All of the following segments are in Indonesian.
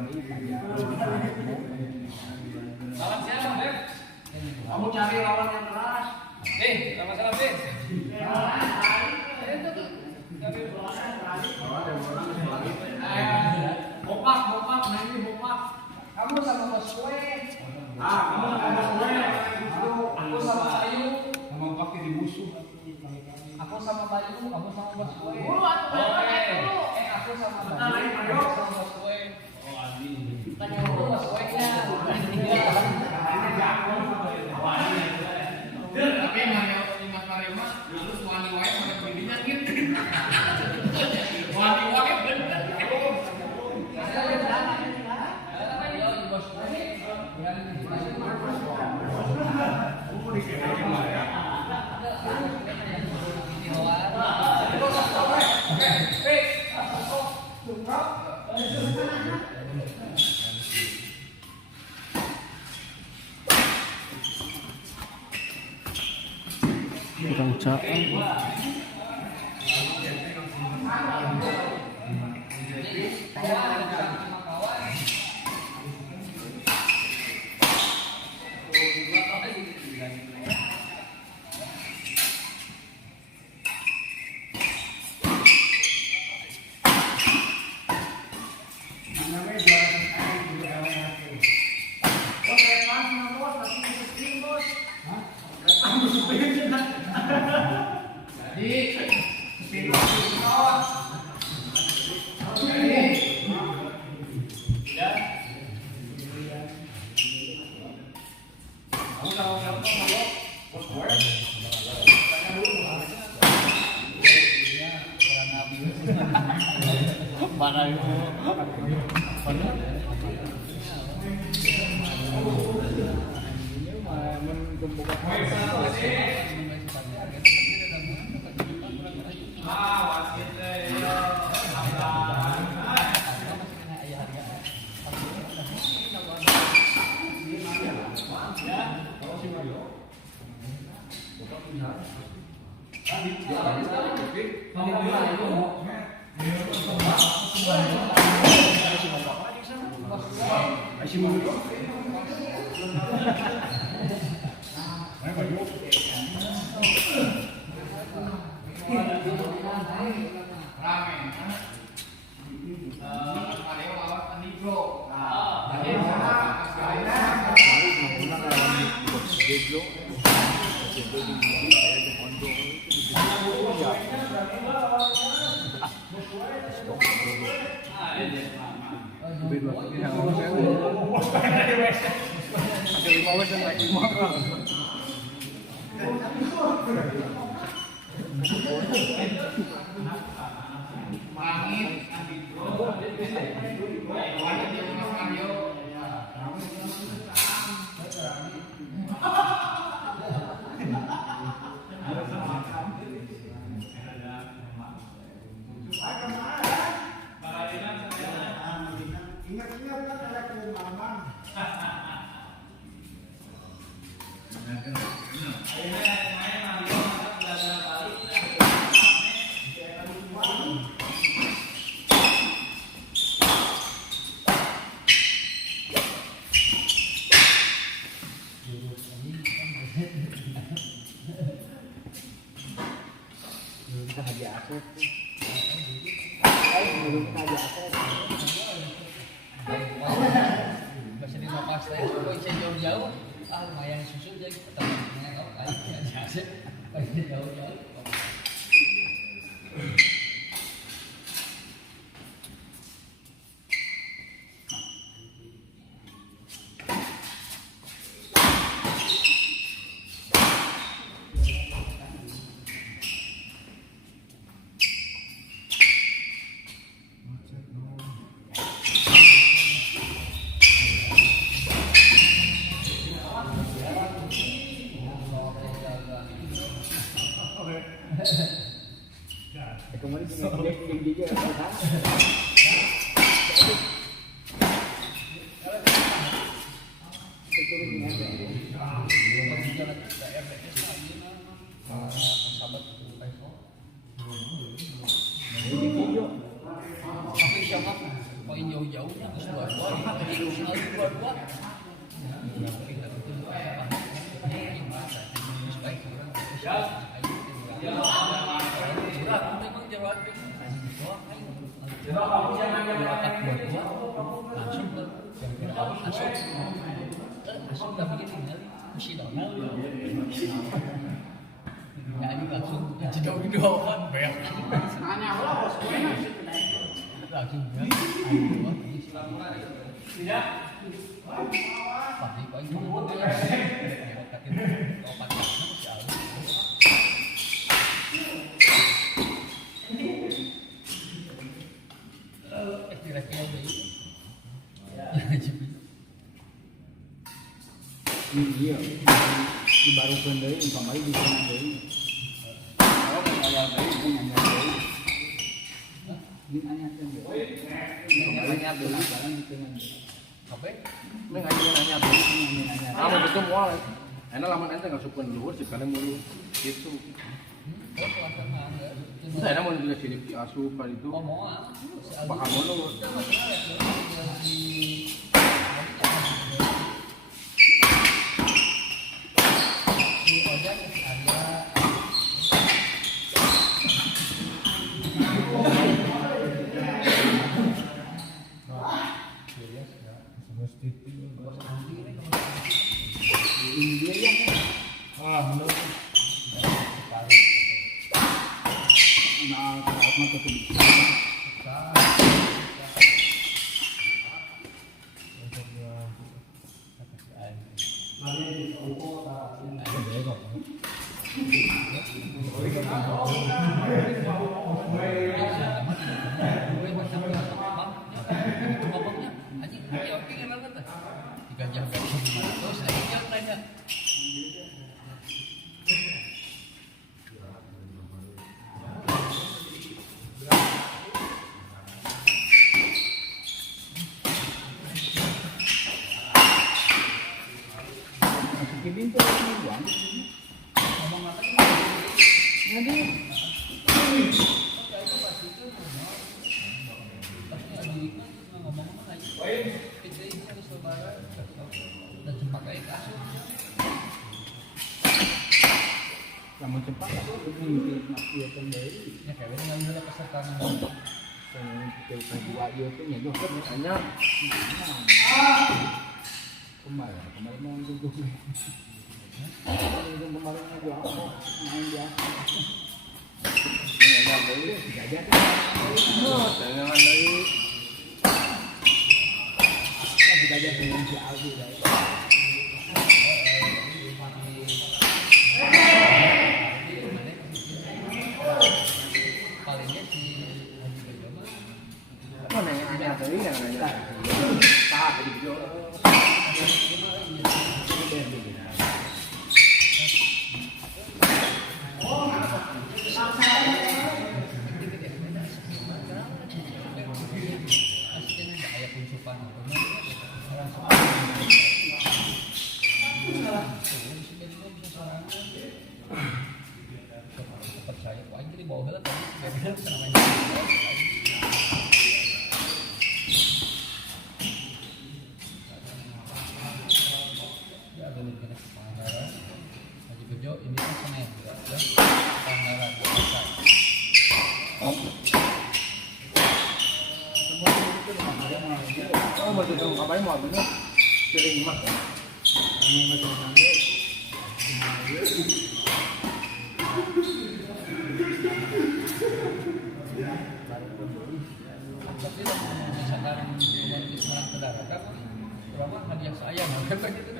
Lawan siapa, Beb? Kamu cari lawan yang keras. Sama-sama, Beb. Bopak, main ini bopak. Kamu sama bos gue. Kamu sama bos gue. Aku sama Bayu. Sama pakai di musuh. Aku sama Bayu, kamu sama bos gue. Oke. Aku sama Bayu, kamu sama bos gue. Tanya dulu bos gue nya. Tapi Mario Mas Mario mah terus wani wae sampai begininya gitu. Wani wae bener. Kurang cak. Mana itu? Jauh-jauh, lumayan susu jadi pertanyaan kau kali jauh-jauh. poin jauh-jauhnya terus dua-dua terus dua-dua langsung udah bikin tinggal mesti dong ya ini langsung jauh doang banyak Nanya ulah bos gue langsung tidak pasti paling cuma kira-kira iya dibarukan deui kembali di sana deui oh ngawal deui nanya deui nanya deui nanya deui jalan di tengah apa nanya deui nanya Ah, mau gitu moal. Enak lamun ente ngasukeun luhur sih kana mulu gitu. Kita enak mau juga sirik di asup kali itu. Bakal mono. Kibin tuh ini buang. Ngomong apa ini? Ngadi. Lamun cepat aku mimpi masih kendai. Ya kayak ini nggak peserta Kita kedua dia tuh nyedoh Hanya kemarin mau duduk. Kemarin juga main biasa. enak deui. Jajan. Jangan deui. Jajan dengan si Aldi. palingnya si Haji Berjama Mau nanya deui yang nanya. Tah di video. percaya kok aja di bawah heula tadi biar bisa namanya ya ada nih kena Pangandaran Haji Bejo ini kan Senen ya Pangandaran selesai Oh, mau duduk ngapain mau bener? Sering mah. tapi misalkan Islam saudara kan berapa hadiah saya kan gitu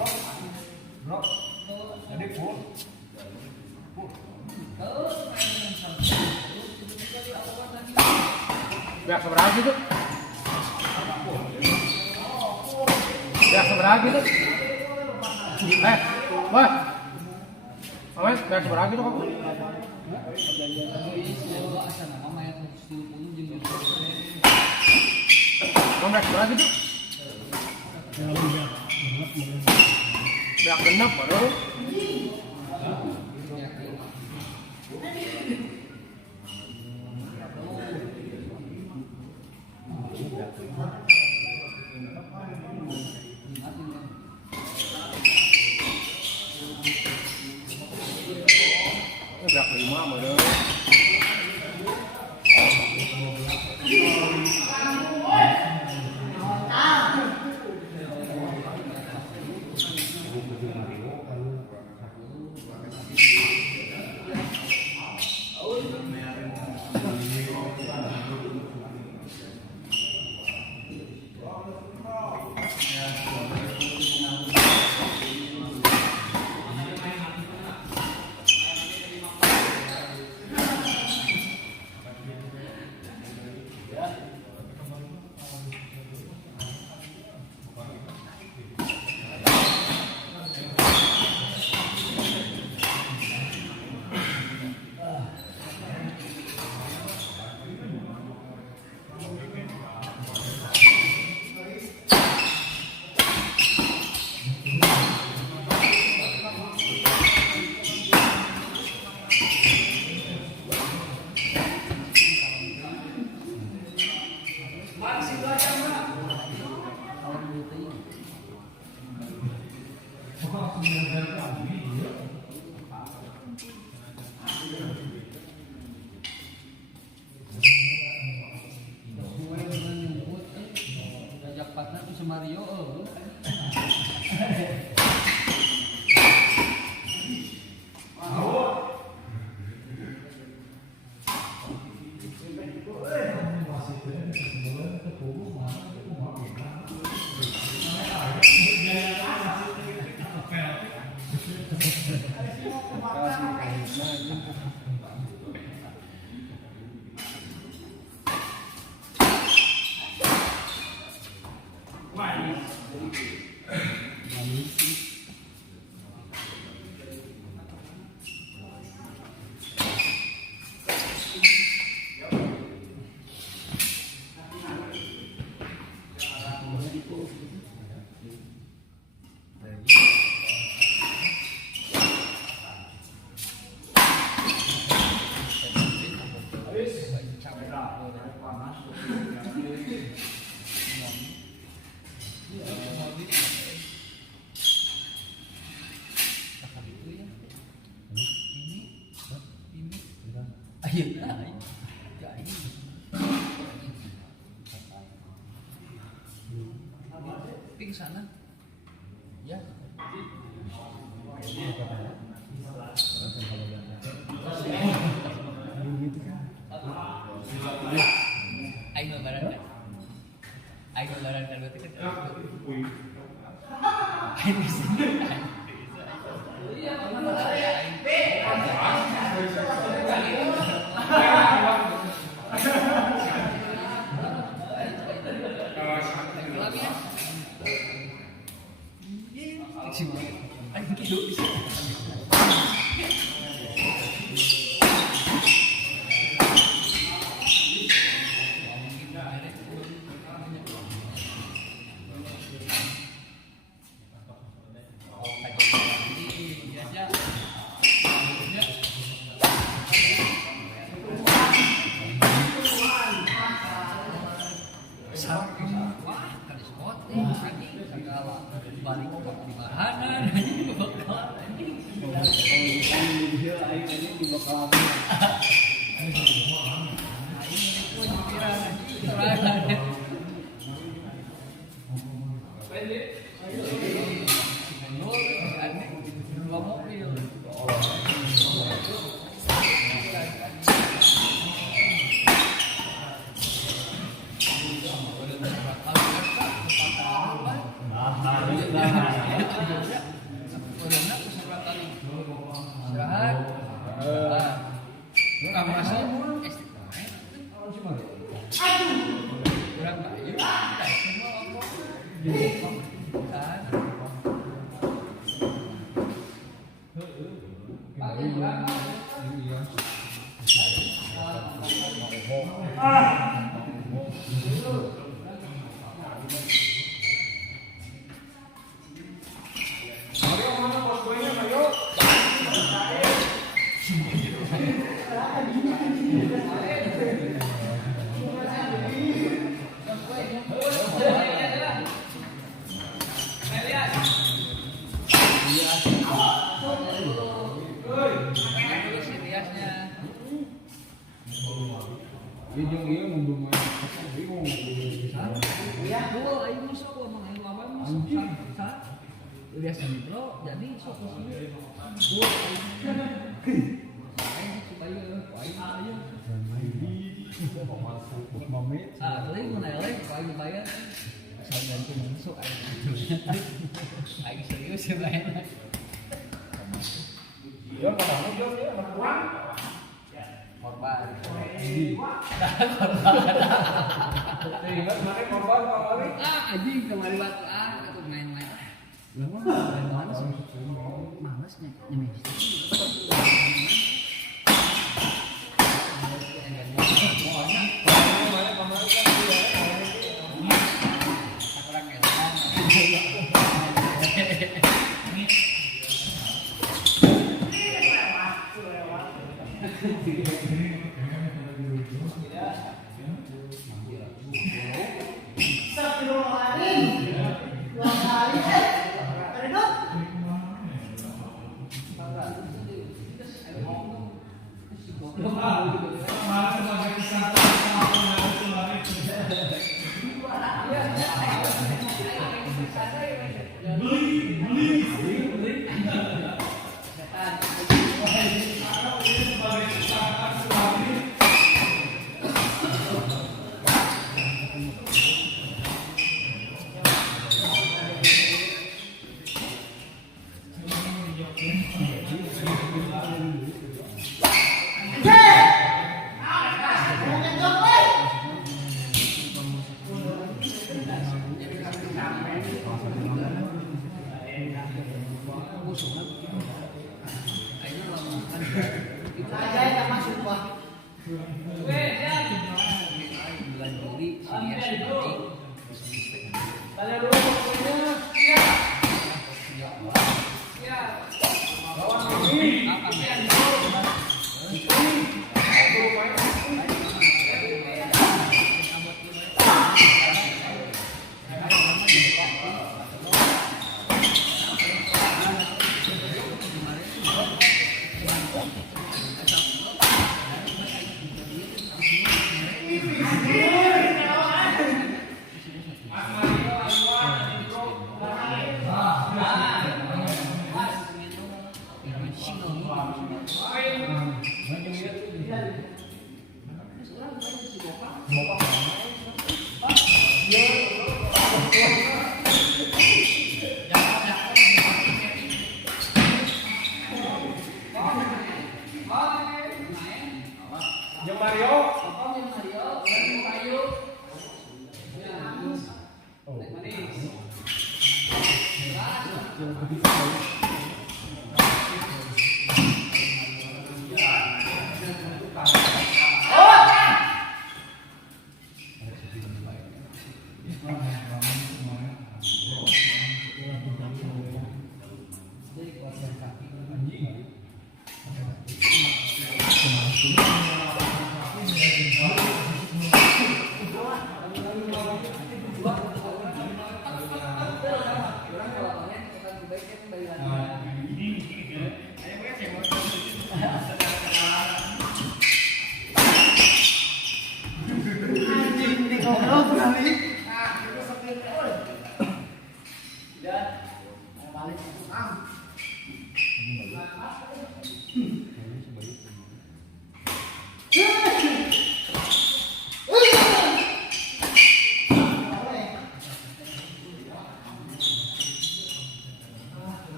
Bro. Jadi full. Biar seberapa gitu? Biar seberapa gitu? Wah. Aman, biar seberapa gitu kamu? Kamu biar seberapa gitu? Biar genap baru. Biar 5 baru. Mario, ping sana, ya. Aing lebaran kan? Aing lebaran kan berarti kan? Aing bisa. Nah, Iya ngomong bingung. Ya, gua aing masuk emang aing lawan masuk Ilyas Nitro jadi sok sih. Gua aing supaya aing paling mun eleh aing bayar. Asal ganti masuk aing serius ya main. Ya padahal dia anak kurang. Korban. Ingat kemarin korban kemarin. Anjing kemarin batu atau main-main. Memang males malesnya nyemek.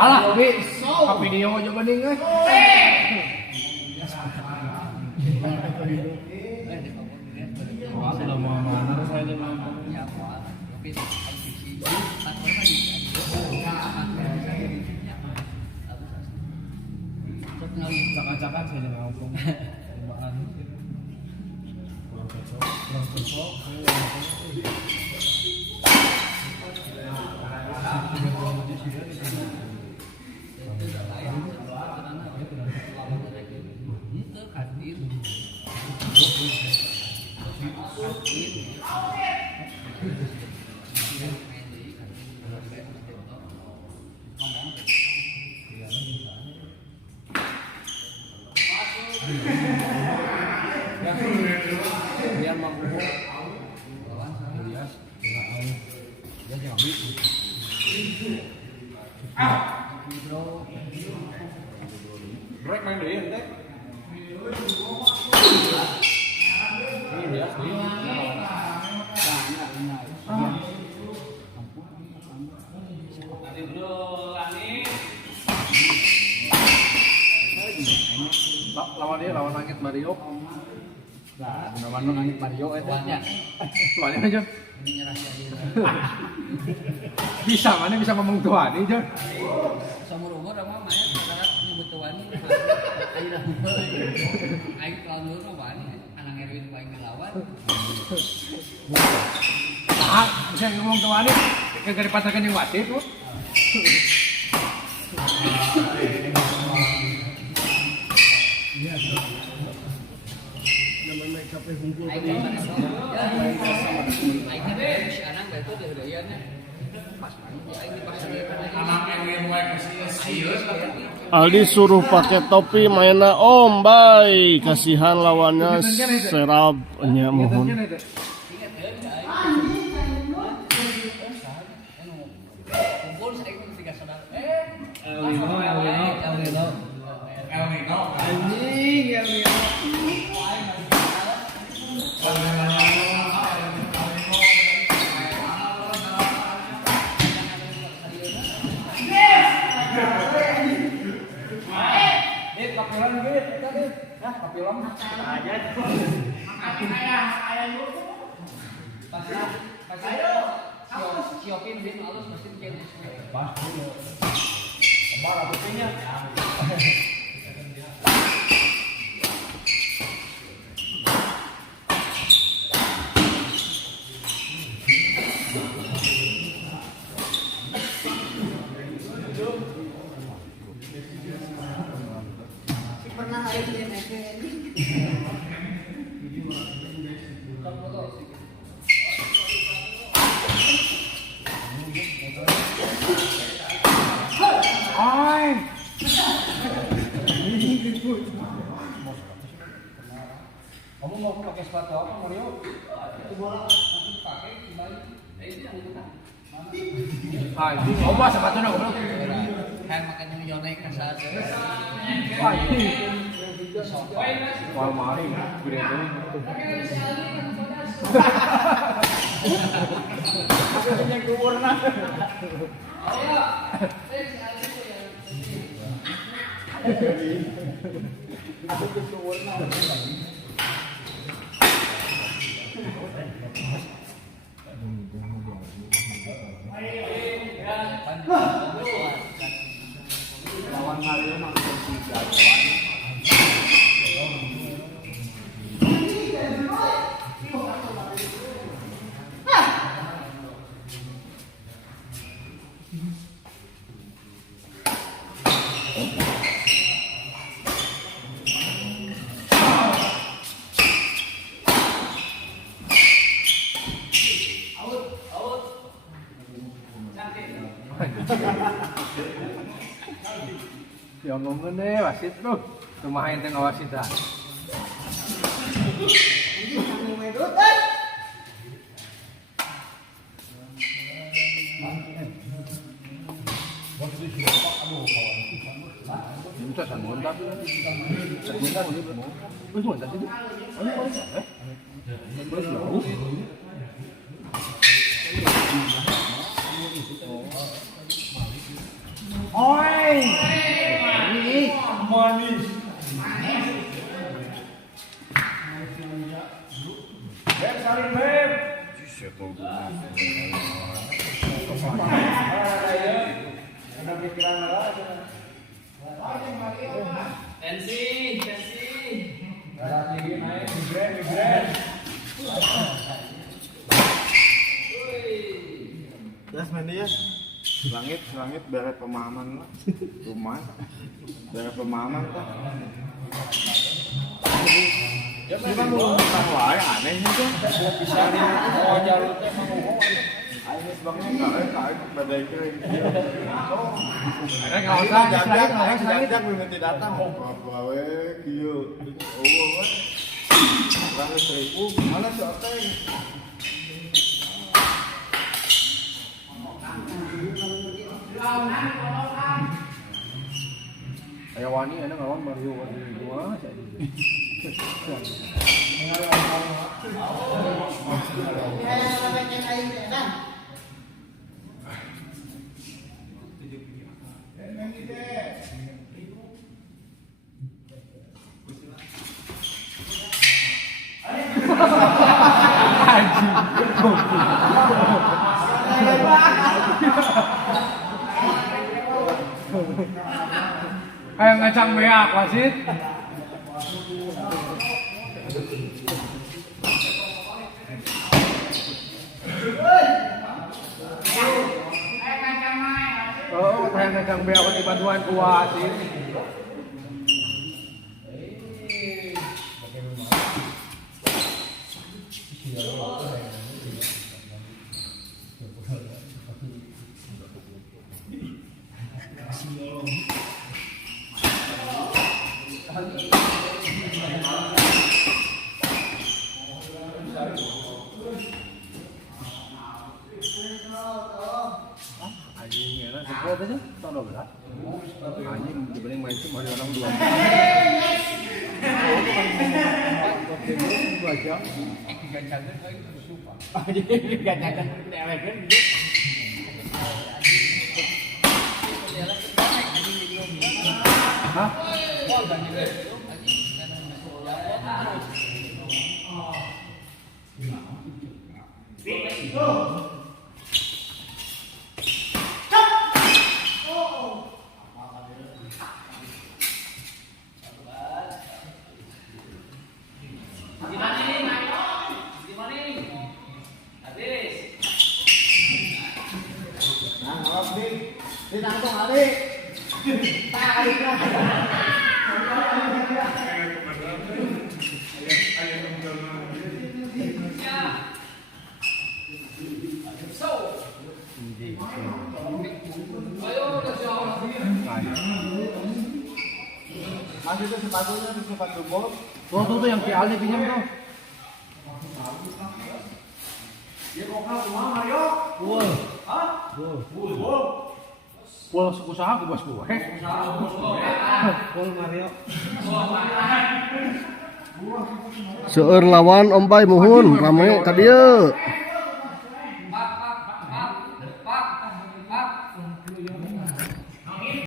Alah, video aja mending euy. Sudah mau mana saya di mana? Cakap-cakap saya jangan ngomong. Kurang cocok. Itu udah lain. Itu kantin. Biar mampu Elias, dia nyambi. break main deh ente. Ini dia sih. Lawan dia lawan Langit Mario. Nah, lawan Langit Mario itu. Tuanya aja. Ini nyerah jadi. Bisa mana bisa ngomong tuan aja. Seumur umur sama main sekarang nyebut tuan ini. Ayo dah. Ayo tahun dulu mah bani anak Erwin paling ngelawan. Ah, bisa ngomong tuan ini kagak dipasarkan yang wasit tuh. Ayo kan itu. Ayo kan si anak itu deheureunnya. Pas ayo di pasar anak Erwin wae kasius. Aldi suruh pakai topi mainnya Om Bay, kasihan lawannya serap nya mohon. Kumpul saya ikut tiga saudara. Papilan gitu, tadi. Nah, papilan aja. Siopin bin halus mesin kieu. Bar apa punya? Pernah hari ini naik Ay. Kamu mau pakai sepatu apa, Mario? Itu bola langsung pakai kembali. Itu yang itu kan. Ah, ini coba sepatunya goblok. Kan makanya nyonek ke saat Wah, ini. Wah, mari. Gede tuh. Aku punya kurna. Lawan Mario mah tiga. Ya ngomong deh wasit tuh. Rumah ente ngawasitan. Minta sanggup tapi minta gitu. Terus minta sih. Ini boleh eh? Boleh jauh. Oi. Ini manis. Beb saling beb. Tensi. Lagi naik migren. Das main dia. Langit bere pemahaman lah. Rumah. Bere pemahaman kan. Ya memang mau wae aneh itu. Bisa mau jalur teh mau ayo sebangnya enggak badai kering. Enggak usah jajak nanti datang apa we kieu. Oh, 100.000 mana soteng. Aya wani ana ngawan Mario wani dua saja. Kayak ngacang beak wasit. Oh, kayak ngacang beak di bantuan ku wasit. Anjing enak sekolah aja tahun 12. Anjing dibanding main cuma ada orang 2 jam. Hah? Masih itu sepatunya di sepatu bot. Tuh yang si Ali pinjam tuh. Dia mau ke rumah Mario. Wah. Hah? Wah. Wah, usaha aku bos gue. Mario. Seueur lawan Om Bay muhun rame ka dieu.